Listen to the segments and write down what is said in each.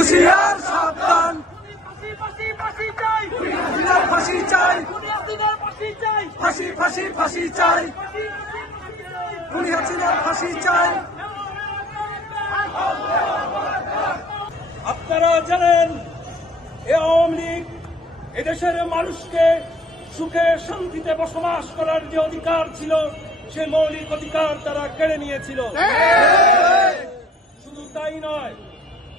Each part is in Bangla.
হুঁশিয়ার সাবধান, ফাঁসি চাই, ফাঁসি ফাঁসি ফাঁসি চাই, খুনি হাসিনার ফাঁসি চাই। আপনারা জানেন এ আওয়ামী লীগ এদেশের মানুষকে সুখে শান্তিতে বসবাস করার যে অধিকার ছিল সে মৌলিক অধিকার তারা কেড়ে নিয়েছিল। শুধু তাই নয়,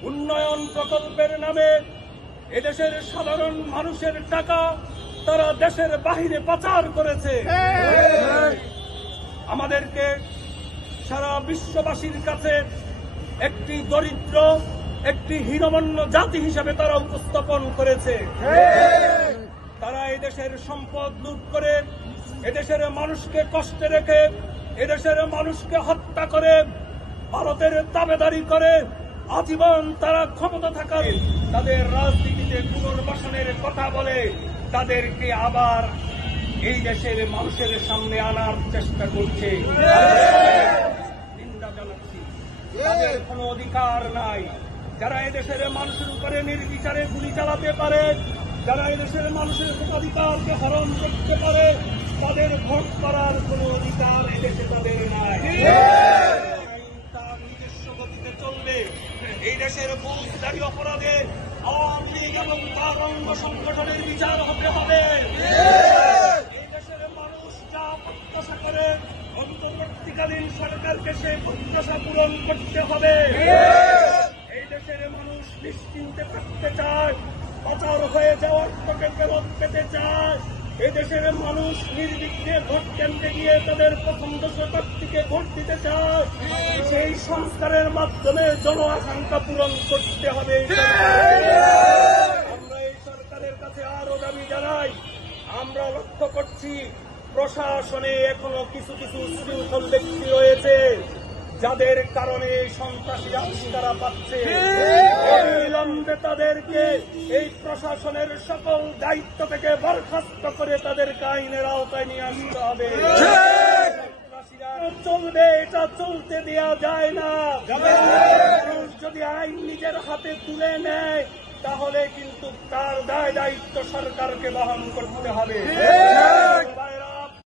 উন্নয়ন প্রকল্পের নামে এদেশের সাধারণ মানুষের টাকা তারা দেশের বাহিরে পাচার করেছে। আমাদেরকে সারা বিশ্ববাসীর কাছে একটি দরিদ্র, একটি হীনমন্য জাতি হিসেবে তারা উপস্থাপন করেছে। তারা এদেশের সম্পদ লুট করে, এদেশের মানুষকে কষ্টে রেখে, এদেশের মানুষকে হত্যা করে, ভারতের দাবেদারি করে আজীবন তারা ক্ষমতা থাকার তাদের রাজনীতিতে পুনর্বাসনের কথা বলে তাদেরকে আবার এই দেশের মানুষের সামনে আনার চেষ্টা করছে। নিন্দা জানাচ্ছি। তাদের কোনো অধিকার নাই। যারা এদেশের মানুষের উপরে নির্বিচারে গুলি চালাতে পারে, যারা এদেশের মানুষের ভোটাধিকারকে হরণ করতে পারে, তাদের ভোট করার কোনো অধিকার এদেশে তাদের নাই। তার নিজস্ব গতিতে চলবে। এই দেশের ফৌজদারি অপরাধে আওয়ামী লীগ এবং তার অঙ্গ সংগঠনের বিচার হতে হবে। এই দেশের মানুষ যা প্রত্যাশা করে অন্তর্বর্তীকালীন সরকারকে সেই প্রত্যাশা পূরণ করতে হবে। এই দেশের মানুষ নিশ্চিন্তে থাকতে চায়, পাচার হয়ে যাওয়ার থেকে ফেরত পেতে চায়। এই দেশের মানুষ নির্বিঘ্নে ভোট কেন্দ্রে গিয়ে তাদের পছন্দসই প্রার্থীকে ভোট দিতে চায়। সেই সংস্কারের মাধ্যমে জন আকাঙ্ক্ষা পূরণ করতে হবে। আমরা এই সরকারের কাছে আরো দাবি জানাই। আমরা লক্ষ্য করছি প্রশাসনে এখনো কিছু কিছু শৃঙ্খল ব্যক্তি রয়েছে যাদের কারণে সন্ত্রাসীরা আশকারা পাচ্ছে। অবিলম্বে তাদেরকে এই প্রশাসনের সকল দায়িত্ব থেকে বরখাস্ত করে তাদেরকে আইনের আওতায় নিয়ে আসতে হবে। সন্ত্রাসীরা চলবে, এটা চলতে দেয়া যায় না। মানুষ যদি আইন নিজের হাতে তুলে নেয় তাহলে কিন্তু তার দায় দায়িত্ব সরকারকে বহন করতে হবে।